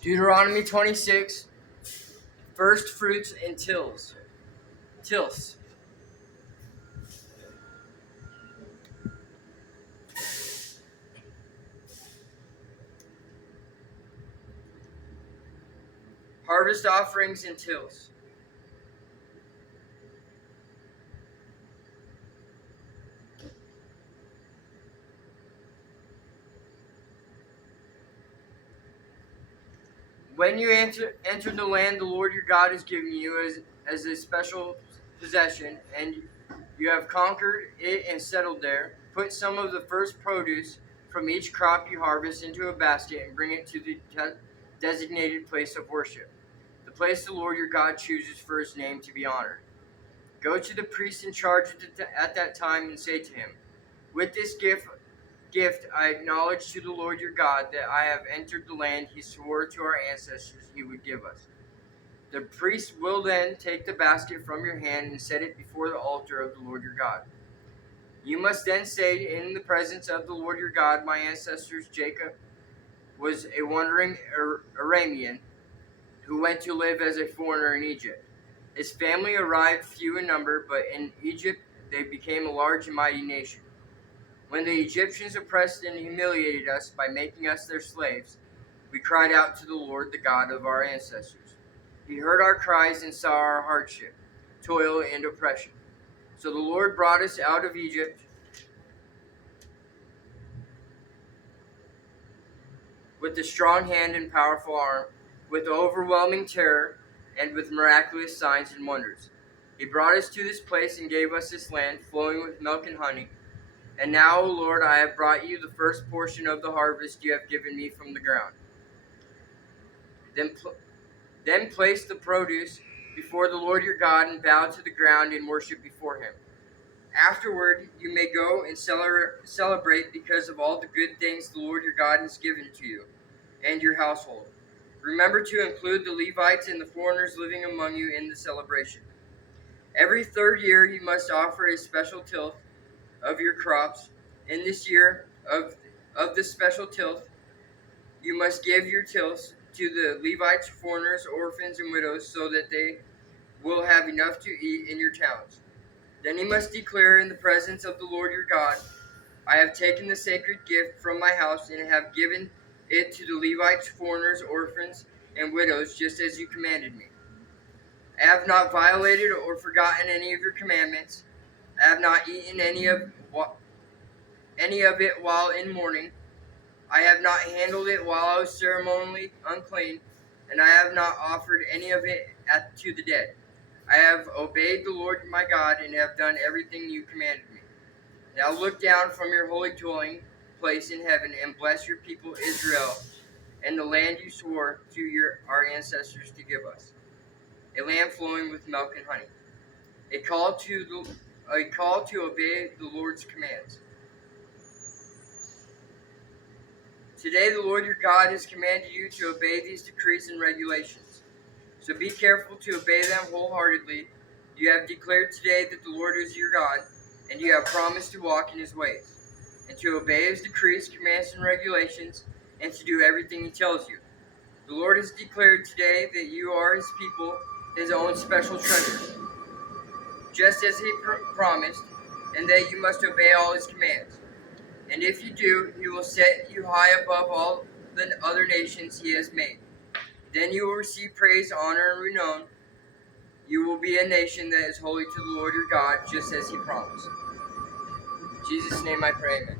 Deuteronomy 26, first fruits and tilths. Harvest offerings and tilths. When you enter the land the Lord your God is giving you as a special possession, and you have conquered it and settled there, put some of the first produce from each crop you harvest into a basket and bring it to the designated place of worship, the place the Lord your God chooses for his name to be honored. Go to the priest in charge at that time and say to him, with this gift I acknowledge to the Lord your God that I have entered the land he swore to our ancestors he would give us. The priest will then take the basket from your hand and set it before the altar of the Lord your God. You must then say in the presence of the Lord your God, my ancestors Jacob was a wandering Aramean who went to live as a foreigner in Egypt. His family arrived few in number, but in Egypt they became a large and mighty nation. When the Egyptians oppressed and humiliated us by making us their slaves, we cried out to the Lord, the God of our ancestors. He heard our cries and saw our hardship, toil, and oppression. So the Lord brought us out of Egypt with a strong hand and powerful arm, with overwhelming terror, and with miraculous signs and wonders. He brought us to this place and gave us this land flowing with milk and honey. And now, O Lord, I have brought you the first portion of the harvest you have given me from the ground. Then place the produce before the Lord your God and bow to the ground and worship before him. Afterward, you may go and celebrate because of all the good things the Lord your God has given to you and your household. Remember to include the Levites and the foreigners living among you in the celebration. Every third year you must offer a special tilth of your crops. In this year of this special tilth, you must give your tilths to the Levites, foreigners, orphans, and widows, so that they will have enough to eat in your towns. Then you must declare in the presence of the Lord your God, I have taken the sacred gift from my house and have given it to the Levites, foreigners, orphans, and widows, just as you commanded me. I have not violated or forgotten any of your commandments. I have not eaten any of it while in mourning. I have not handled it while I was ceremonially unclean, and I have not offered any of it to the dead. I have obeyed the Lord my God and have done everything you commanded me. Now look down from your holy dwelling place in heaven and bless your people Israel and the land you swore to our ancestors to give us, a land flowing with milk and honey. A call to obey the Lord's commands. Today the Lord your God has commanded you to obey these decrees and regulations. So be careful to obey them wholeheartedly. You have declared today that the Lord is your God, and you have promised to walk in his ways, and to obey his decrees, commands, and regulations, and to do everything he tells you. The Lord has declared today that you are his people, his own special treasure, just as he promised, and that you must obey all his commands. And if you do, he will set you high above all the other nations he has made. Then you will receive praise, honor, and renown. You will be a nation that is holy to the Lord your God, just as he promised. In Jesus' name I pray, amen.